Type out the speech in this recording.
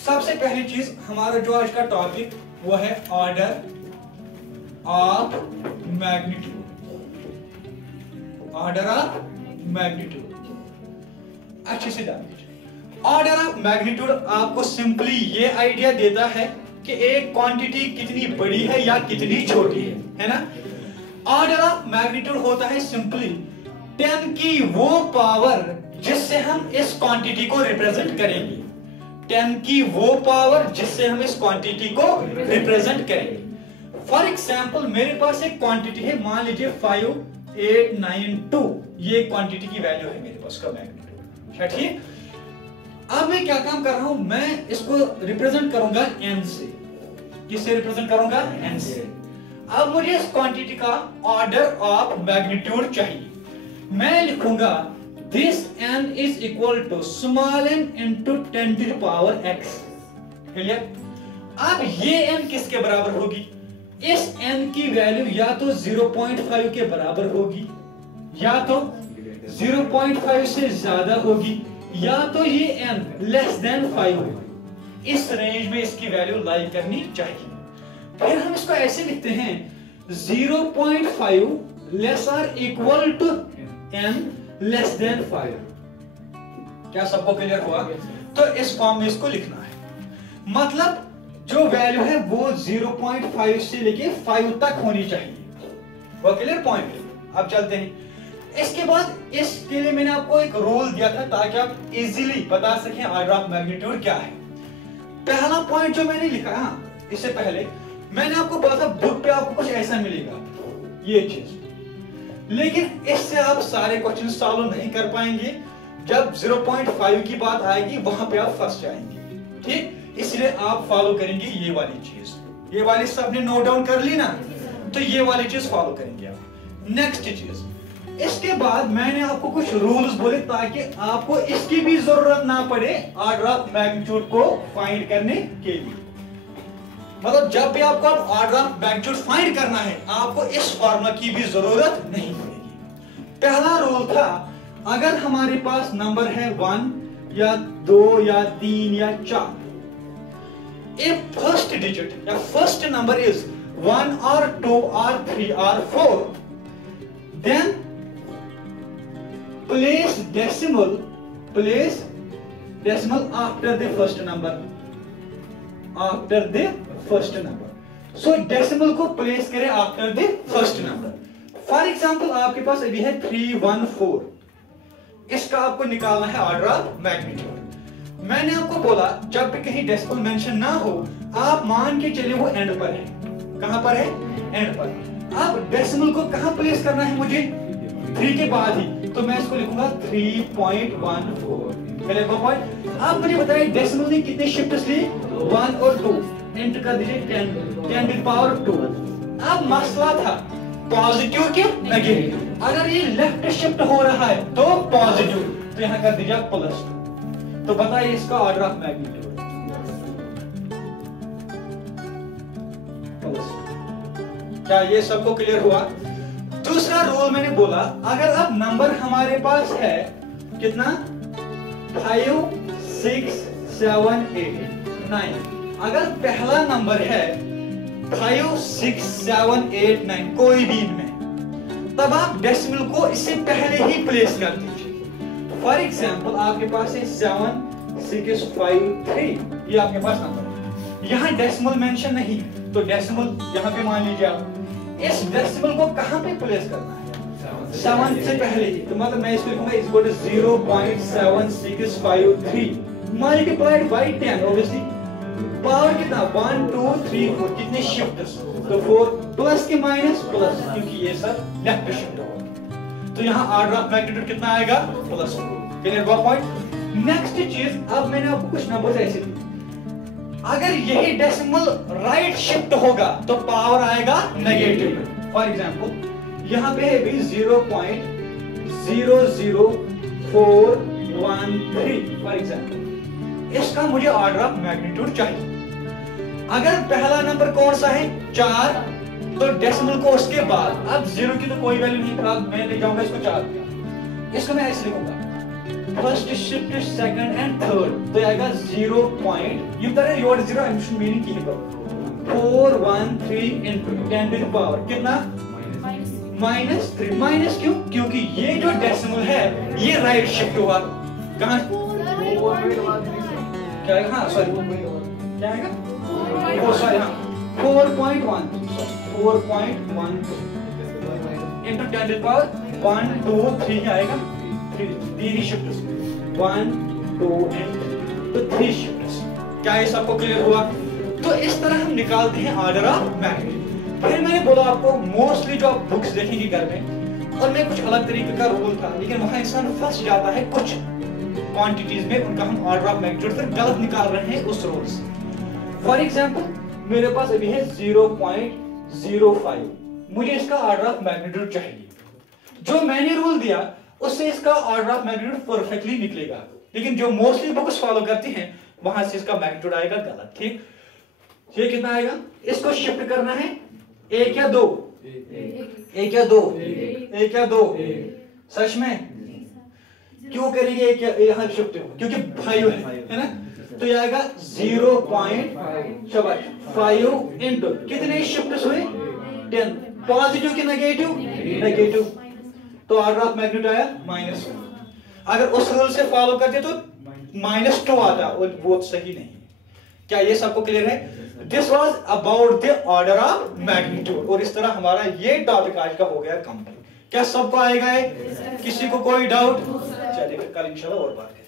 सबसे पहली चीज हमारा जो आज का टॉपिक वो है order of magnitude. Order of magnitude अच्छे से जान लीजिए। ऑर्डर ऑफ मैग्नीट्यूड आपको सिंपली ये आइडिया देता है कि एक क्वांटिटी कितनी बड़ी है या कितनी छोटी है ना। ऑर्डर ऑफ मैग्नीट्यूड होता है सिंपली 10 की वो पावर जिससे हम इस क्वांटिटी को रिप्रेजेंट करेंगे। 10 की वो पावर जिससे हम इस क्वांटिटी को रिप्रेजेंट करेंगे। फॉर एग्जाम्पल मेरे पास एक क्वांटिटी है, मान लीजिए 5892, ये क्वांटिटी की वैल्यू है मेरे पास का मैग्नीट्यूड। ठीक, अब मैं क्या काम कर रहा हूं, मैं इसको रिप्रेजेंट करूंगा n से। किससे रिप्रेजेंट करूंगा? n से। अब मुझे इस क्वांटिटी का ऑर्डर ऑफ मैग्नीट्यूड चाहिए। मैं लिखूंगा this n is equal to small n into 10 to the power x। Clear? अब ये n किसके बराबर होगी? इस n की वैल्यू या तो 0.5 के बराबर होगी, या तो 0.5 से ज्यादा होगी, या तो ये n लेस देन 5 होगी। इस रेंज में इसकी वैल्यू लाई करनी चाहिए। फिर हम इसको ऐसे लिखते हैं 0.5 less or equal to n less than 5। क्या सबको क्लियर हुआ? तो इस फॉर्म में इसको लिखना है। मतलब जो वैल्यू है वो 0.5 से लेके 5 तक होनी चाहिए। वो क्लियर पॉइंट? अब चलते हैं। इसके बाद इसके लिए मैंने आपको एक रूल दिया था ताकि आप इजीली बता सकें ऑर्डर ऑफ मैग्नीट्यूड क्या है। पहला पॉइंट जो मैंने लिखा है, इससे पहले मैंने आपको बोला था बुक पे आपको कुछ ऐसा मिलेगा, ये चीज, लेकिन इससे आप सारे क्वेश्चन सॉल्व नहीं कर पाएंगे। जब 0.5 की बात आएगी वहां पे आप फंस जाएंगे। ठीक, इसलिए आप फॉलो करेंगे ये वाली चीज। ये वाली सबने नोट डाउन कर ली ना, तो ये वाली चीज फॉलो करेंगे आप। नेक्स्ट चीज, इसके बाद मैंने आपको कुछ रूल्स बोले ताकि आपको इसकी भी जरूरत ना पड़े ऑर्डर ऑफ मैग्नीट्यूड को फाइंड करने के लिए। मतलब जब भी आपको ऑर्डर ऑफ मैग्नीट्यूड फाइंड करना है आपको इस फार्मूला की भी जरूरत नहीं पड़ेगी। पहला रूल था, अगर हमारे पास नंबर है 1 या 2 या 3 या 4, if first digit या first number is 1 or 2 or 3 or 4, then place decimal after the first number, after the first number। so decimal को place करें after the first number। for example आपके पास अभी है 314, इसका आपको निकालना है ऑर्डर ऑफ मैग्नीट्यूड। मैंने आपको बोला जब भी कहीं डेसिमल मेंशन ना हो आप मान के चलिए वो एंड पर है। कहां पर है? एंड पर। अब डेसिमल को कहां प्लेस करना है मुझे? 3 के बाद ही, तो मैं इसको लिखूंगा 3.14। पहले वो पॉइंट। आप मुझे बताइए डेसिमल ने कितने शिफ्ट्स लिए? 1 और 2। एंटर कर दीजिए 10 टू द पावर 2। अब मसला था पॉजिटिव के नेगेटिव। अगर ये लेफ्ट शिफ्ट हो रहा है तो पॉजिटिव, तो यहां कर दीजिए प्लस। तो बताइए इसका ऑर्डर ऑफ मैग्नीट्यूड। क्या ये सबको क्लियर हुआ? दूसरा रूल मैंने बोला, अगर अब नंबर हमारे पास है कितना? 5 6 7 8 9। अगर पहला नंबर है 5 6 7 8 9 कोई भी इनमें, तब आप डेसिमल को इससे पहले ही प्लेस कर दीजिए। फॉर एग्जाम्पल आपके पास है 7 6 5 3, ये आपके पास नंबर है। यहाँ डेसिमल मेंशन नहीं, तो डेसिमल यहाँ पे मान लीजिए आप। इस डेसिमल को कहाँ पे प्लेस करना है? 7 से पहले ही। तो मतलब मैं इसको लिखूंगा इसको 0.7653 मल्टीप्लाइड बाय 10। ऑब्वियसली पावर कितना? 1 2 3 4, कितने शिफ्ट्स? तो 4 प्लस के माइनस प्लस, क्योंकि ये सब लेफ्ट शिफ्ट होगा। तो यहाँ ऑर्डर ऑफ मैग्नीट्यूड कितना आएगा? प्लस। क्लियर हुआ पॉइंट? नेक्स्ट चीज, अब मैंने आपको कुछ नंबर्स ऐसे दिए, अगर यही डेसिमल राइट शिफ्ट होगा तो पावर आएगा नेगेटिव में। फॉर एग्जांपल यहाँ पे है भी 0.00413 फॉर एग्जांपल। इसका मुझे ऑर्डर ऑफ मैग्नीट्यूड चाहिए। अगर पहला नंबर कौन सा है? 4, तो डेसिमल को उसके बाद, अब 0 की तो कोई वैल्यू नहीं, मैं ले जाऊंगा इसको 4। इसको मैं ऐसे लिखूंगा first shift second and third तो आएगा 0 पॉइंट ये तरह योर 0 एमिशन मीनिंग की है 413 इनटू 10 टू द पावर कितना -3 माइनस क्यों क्योंकि ये जो डेसिमल है ये राइट शिफ्ट हुआ कहां क्या आएगा हाँ सॉरी क्या आएगा ओ सॉरी हाँ 4.1 इनटू 10 टू द पावर 1 2 3 आएगा 3 शिफ्ट्स 1 2 एंड तो 3 शिफ्ट्स क्या ये सबको क्लियर हुआ तो इस तरह हम निकालते हैं ऑर्डर ऑफ मैग्नीट्यूड फिर मैंने बोला आपको मोस्टली जो आप बुक्स देखेंगे घर में और मैं कुछ अलग तरीके का रूल था लेकिन वहां इंसान फंस जाता है कुछ क्वांटिटीज में उनका हम ऑर्डर ऑफ मैग्नीट्यूड फिर गलत निकाल रहे हैं उस रूल से फॉर एग्जांपल मेरे पास अभी है 0.05 मुझे इसका ऑर्डर ऑफ मैग्नीट्यूड चाहिए जो मैंने रूल दिया उससे इसका ऑर्डर ऑफ मैग्नीट्यूड परफेक्टली निकलेगा लेकिन जो मोस्टली बुक्स फॉलो करती हैं वहां से इसका मैग्नीट्यूड आएगा गलत ठीक ये कितना आएगा इसको शिफ्ट करना है एक या दो एक या दो एक या दो सच में क्यों करेंगे एक यहाँ शिफ्ट क्योंकि 5 है ना तो ये आएगा 0.5 इंटू कितने शिफ्ट हुए 10 पॉजिटिव की नेगेटिव नेगेटिव तो ऑर्डर ऑफ मैग्नीट्यूड आया -1 अगर उस रूल से फॉलो करते तो -2 आता और वो सही नहीं क्या ये सबको क्लियर है this was about the order of magnitude और इस तरह हमारा ये टॉपिक आज का हो गया कंप्लीट क्या सबको आएगा किसी को कोई डाउट चलिए कल इंशाल्लाह और बात